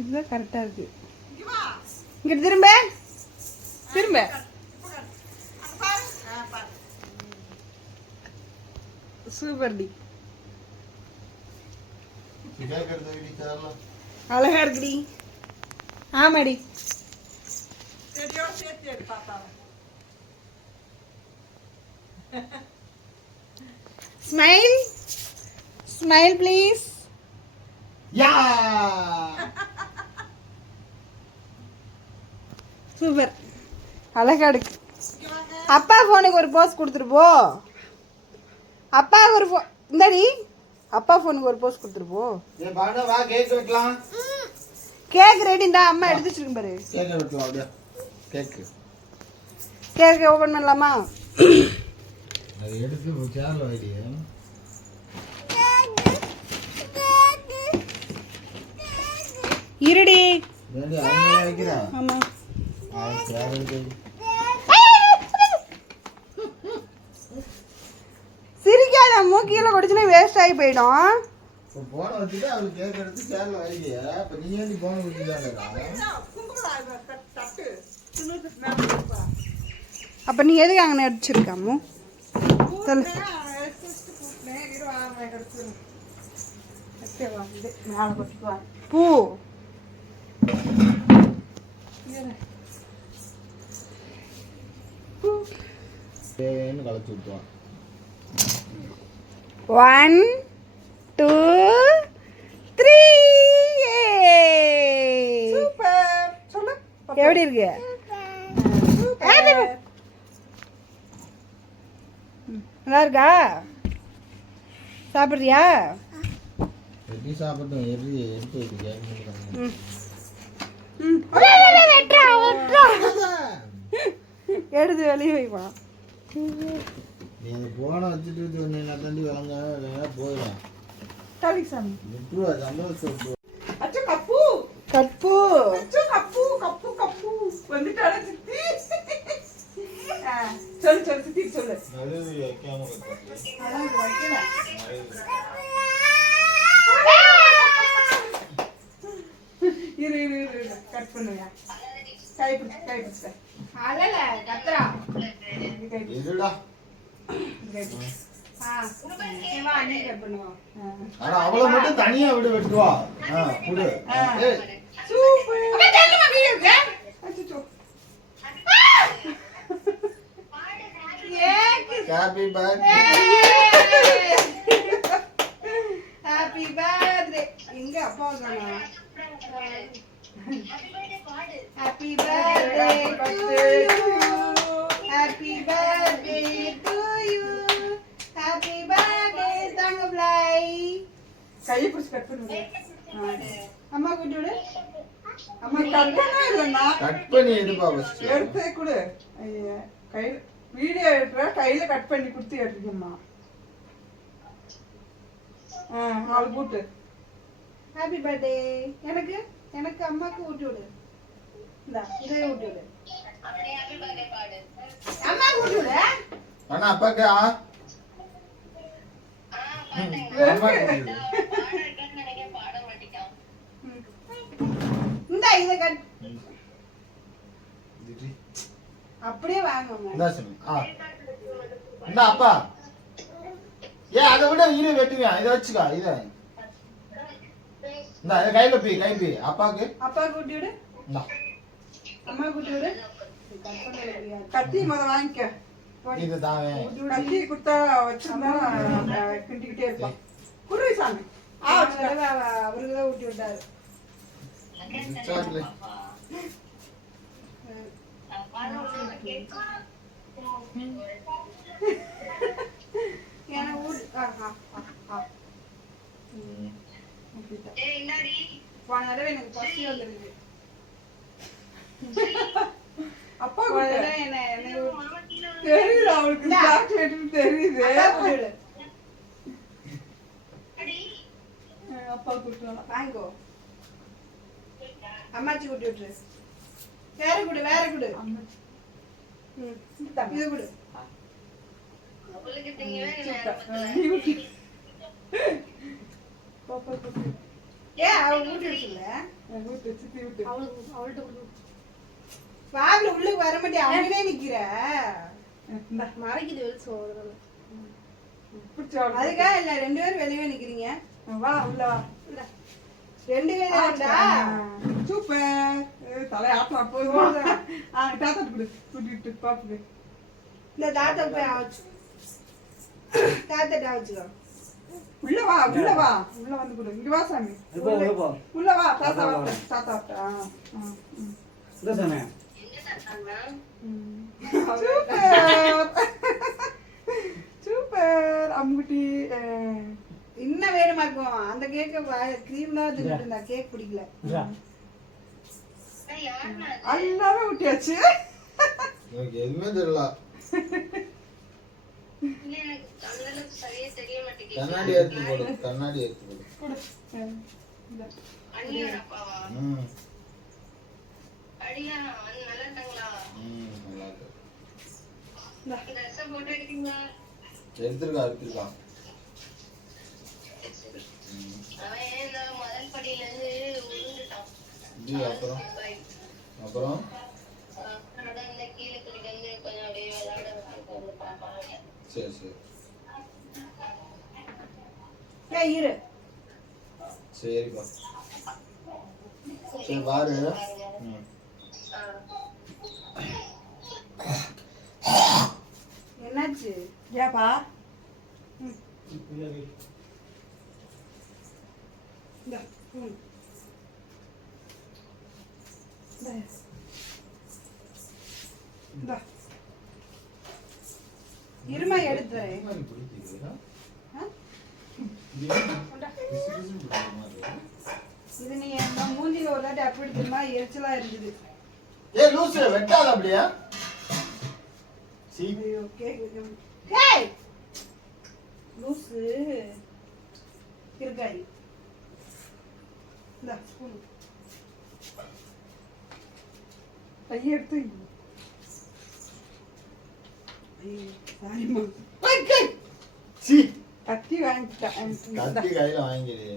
இதுதான் கரெக்டாக இருக்கு. இங்கிட்டு திரும்ப திரும்ப. சூப்பர் டி, அழகா இருக்குடி. ஆமாடி. Smile smile please. சூப்பர், அழகா இருக்கு. அப்பா ஃபோனுக்கு ஒரு போஸ் கொடுத்துட்டு போ. அப்பா ஒரு இந்தாடி, அப்பா ஃபோனுக்கு ஒரு போஸ் கொடுத்துட்டு போ. கேக் வெட்டலாம். கேக் ரெடி தான், அம்மா எடுத்து வச்சிருக்கேன் பாரு. கேக் வெட்டலாம். அப்படியே கேக் கேக் ஓபன் பண்ணலாமா? அது எடுத்து சேர்ல வைடியே. இருடி. வேண்டி அங்க வைக்கிறா. ஆமா. சேர் எடுத்து. சிரிக்காத, மூக்கில கொடிச்சுனா வேஸ்ட் ஆகி போயிடும். இப்போ போன வச்சுட்டு அவளுக்கு கேக் எடுத்து சேர்ல வைடியே. அப்ப நீ ஏன் போன வச்சுட்டாங்க? அப்ப நீ எதுக்கு அங்கே அடிச்சிருக்காமோ சொல்லு. பூ கலச்சு விட்டுவான். 1 2 3. சூப்பர். சொல்லு எப்படி இருக்கு? நல்லா இருக்கா? சாப்பிட்றியா? எப்படி சாப்பிட்டோம்? எடுத்து வைக்க எடுத்து வெளியே வைப்பான். நீ போன வச்சுட்டு என்ன தண்டி வளங்க போயிடும். சாமி விட்டுருவா. சந்தோஷம். கப்பு கப்பு கப்பு கப்பு கப்பு வந்துட்டாடா சித்தி. சொல்லு சொல்லு சித்தி சொல்லு. வைக்காம இரு இரு இரு கட் பண்ணுங்க. கை பிடிச்சு அழல கத்ரா. இதுடா. ஆனா அவளை மட்டும் தனியா விடு வெட்டுவா. குடு. Happy birthday. Happy birthday. எங்க அப்பா காணா? Happy birthday to you. Happy birthday to you. Happy birthday தங்கப்ளை. கையை பிடிச்சு கட் பண்ணுங்க. அம்மா கூட்டி விடு. அம்மா கட் பண்ணவே இல்லைண்ணா. கட் பண்ணி எடுப்பா ஃபர்ஸ்ட். எடுத்தே கொடு. ஐயா கை வீடியோ எடுக்கிற கையில கட் பண்ணி கொடுத்து எடுத்துக்கம்மா. நாலு கூட்டு. Happy birthday. எனக்கு எனக்கு அம்மாக்கு ஊட்டி விடு. இந்தா இதே ஊட்டி விடு. அம்மா ஊட்டி விடு. அண்ணா அப்பாக்கு இந்த இத கட் அப்படியே வாங்குங்க. இந்த அப்பா அதை விட இரு வெட்டுவேன். இதை வச்சுக்கா. இதை இந்த கையில பி கை பி. அப்பாக்கு கூட்டி விடு. அம்மா கூட்டி விடு. கத்தி முத வாங்கிக்க. இது தாவே கத்தி குத்தா வச்சிருந்தா கிண்டிக்கிட்டே இருப்பான். குரு சாமி அவருக்கு தான் ஊட்டி விட்டாரு. போன தடவை எனக்கு பசி வந்துருக்கு. அப்பா தெரியுது அவளுக்கு சாக்லேட் தெரியுது. அப்பா கூட்டு வாங்கோ. அம்மாச்சி கூட்டி விட்டுரு. வேற குடு வேற குடு. இது குடு. பாப்பா கூட்டு ஏன் அவள் ஊட்டி சொல்ல வீட்டு சித்தி வீட்டு அவள்கிட்ட வாபில உள்ளுக்கு வர மாட்டியா அங்கனே நிக்கிற இந்த மறைக்குது வெளிச்சு போகிறதால பிடிச்ச அதுக்காக இல்ல 2 பேரும் வெளியே நிக்கிறீங்க வா உள்ள வா 2 பேருடா சூப்பர் தலையை ஆட்டலாம் போதுமா தாத்தா கொடு கூட்டிட்டு பாப்புக்கு இந்த தாத்தா போய் ஆச்சு தாத்தா ஆச்சுக்கோ உள்ள வா உள்ள வந்து கொடு இங்க வா சாமி உள்ள வா தாத்தா வா தாத்தா சூப்பர் சூப்பர் அம்முட்டி இன்னும் வேணுமா இருக்கும் அந்த கேக்க கிரீம் தான் தின்னுட்டு இருந்தா கேக் பிடிக்கல எல்லாமே ஊட்டியாச்சு எனக்கு எதுவுமே தெரியல கண்ணாடி எடுத்து போடு கண்ணாடி எடுத்து போடு கொடு ம் அடியா நல்லா இருந்தாங்களா நல்லா இருக்கு ட்ரெஸ் போட்டு எடுத்தீங்களா எடுத்துருக்கா அவன் இந்த முதல் படியில இருந்து விழுந்துட்டான் இது அப்புறம் அதான் இந்த கீழே துணிக்கு வந்து கொஞ்சம் அப்படியே விளையாட வந்து பாப்பாங்க சரி ஏய் இரு சரிப்பா சரி பாரு ம் என்னாச்சு ஏப்பா இந்த ம் இந்த இருமா எடுத்துறேன் என்ன மாதிரி பிடிக்குதுடா? ஆ? இது என்ன? பிசு பிசுன்னு பிடிக்கிற மாதிரி இருக்கு. இது நீ என்ன மூஞ்சில ஒரு தாட்டி அப்படி திரும்ப எரிச்சலா இருக்குது ஏய் லூசு வெட்டாத அப்படியே சீ ஐயோ கேக்கு ஹேய் லூசு இருக்காய் இந்த ஸ்பூன் கையை எடுத்து ஐயோ சாரிம்மா சீ கத்தி வாங்கிட்டேன் கத்தி கையில வாங்கிடு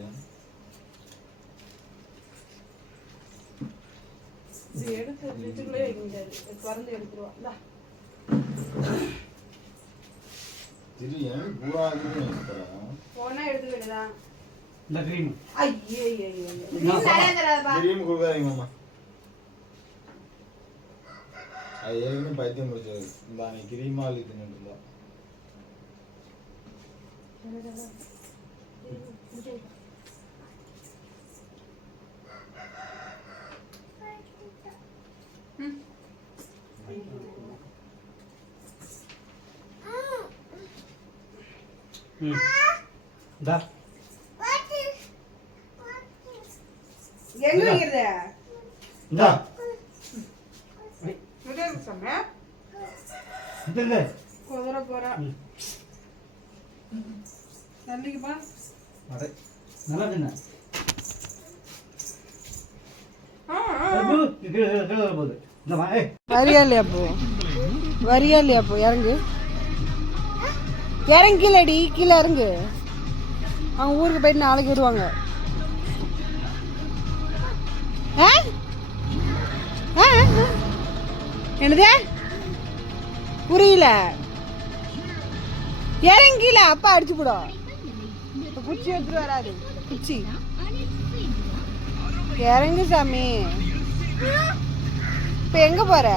இது எடுத்து ஃப்ரிட்ஜுக்குள்ளே வைக்க முடியாது திறந்து எடுத்துருவான் இந்தா திரு எனக்கு பூரா இதுன்னு வச்சுக்கிறேன் போனா எடுத்துக்கிட்டுதான் இந்த கிரீம் ஐயே ஐயே ஐயே நிறைய தராதப்பா திடீர்னு கொடுக்காதீங்கம்மா அது ஏற்கனவே பைத்தியம் முடிச்சது இந்த அன்னைக்கு கிரீமா அள்ளி தின்னுட்டு இருந்தா இந்தா எங்க வைக்கிறது இந்தா சொன்னேன் இல்லை குதிரை போறா நல்லிக்குப்பா அடே நல்லா தின்ன போகுது இந்த வரியா இல்லையா போ இறங்கு இறங்கிலடி கீழே இறங்கு அவங்க ஊருக்கு போயிட்டு நாளைக்கு வருவாங்க ஆ? ஆ? என்னது புரியல இறங்கில அப்பா அடிச்சு போடும் குச்சி எடுத்துட்டு வராது குச்சி இறங்கு சாமி இப்ப எங்க போற